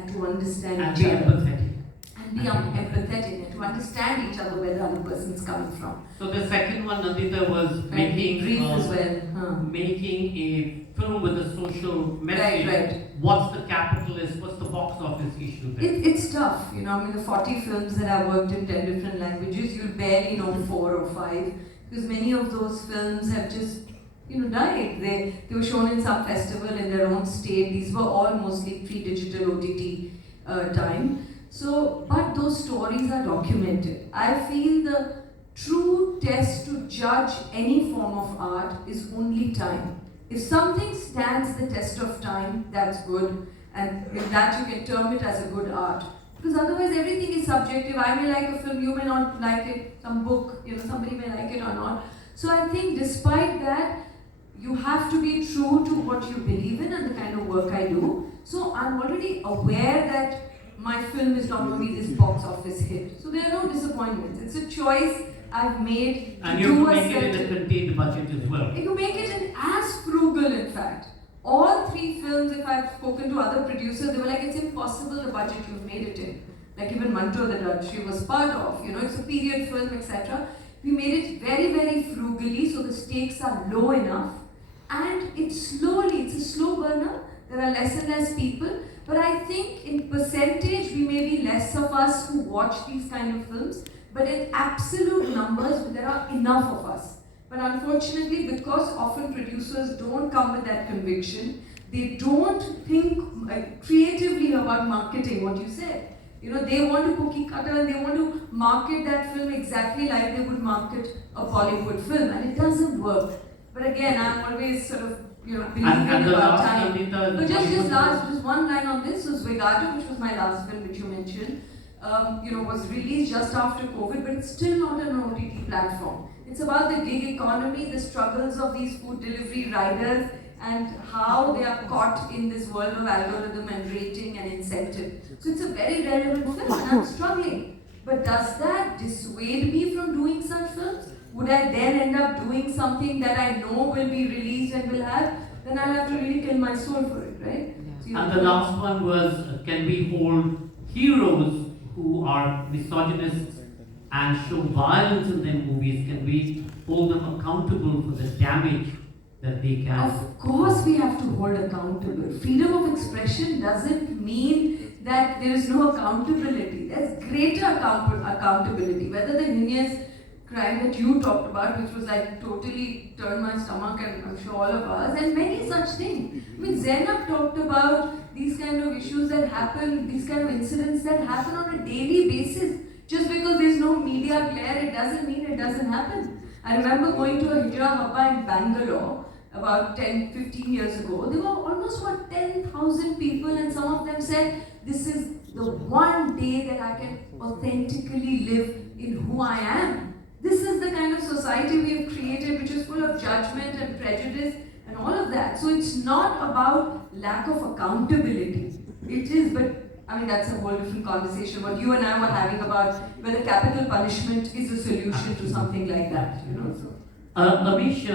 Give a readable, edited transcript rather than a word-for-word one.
and to understand And each be other. empathetic. And be empathetic and to understand each other where the other person's coming from. So the second one, Nandita, was making grief as well. making a film with a social message. Right. What's the capitalist? What's the box office issue there? It's tough, you know. I mean, the 40 films that I worked in 10 different languages, you'll barely know 4 or 5, because many of those films have just, died. They were shown in some festival in their own state. These were all mostly pre-digital OTT time. So, but those stories are documented. I feel the true test to judge any form of art is only time. If something stands the test of time, that's good, and with that you can term it as a good art. Because otherwise everything is subjective. I may like a film, you may not like it, some book, somebody may like it or not. So I think despite that, you have to be true to what you believe in and the kind of work I do. So I'm already aware that my film is not going to be this box office hit. So there are no disappointments. It's a choice I've made and to you do a make it in certain... a contained budget as well. You make it in as frugal, in fact. All 3 films, if I've spoken to other producers, they were like, it's impossible the budget you've made it in. Like even Manto the Dutch, she was part of, it's a period film, etc. We made it very, very frugally, so the stakes are low enough. And it's a slow burner. There are less and less people. But I think in percentage, we may be less of us who watch these kind of films. But in absolute numbers, there are enough of us. But unfortunately, because often producers don't come with that conviction, they don't think creatively about marketing, what you said. They want to cookie cutter and they want to market that film exactly like they would market a Bollywood film, and it doesn't work. But again, I'm always sort of, believing about time. But just one line on this, so Zwegato, which was my last film, which you mentioned, was released just after COVID, but it's still not an OTT platform. It's about the gig economy, the struggles of these food delivery riders, and how they are caught in this world of algorithm and rating and incentive. So it's a very relevant film, and I'm struggling. But does that dissuade me from doing such films? Would I then end up doing something that I know will be released and will have? Then I'll have to really kill my soul for it, right? So and the last one was, can we hold heroes who are misogynists and show violence in their movies, can we hold them accountable for the damage that they can? Of course we have to hold accountable. Freedom of expression doesn't mean that there is no accountability. There's greater accountability. Whether the heinous crime that you talked about, which was like totally turned my stomach, and I'm sure all of us, and many such things. I mean, Zainab talked about these kind of issues that happen, these kind of incidents that happen on a daily basis. Just because there's no media glare, it doesn't mean it doesn't happen. I remember going to a Hijra Haba in Bangalore about 10-15 years ago. There were almost 10,000 people, and some of them said, this is the one day that I can authentically live in who I am. This is the kind of society we have created, which is full of judgment and prejudice and all of that. So it's not about lack of accountability. It is, but I mean, that's a whole different conversation. What you and I were having about whether capital punishment is a solution to something like that, So. Amish,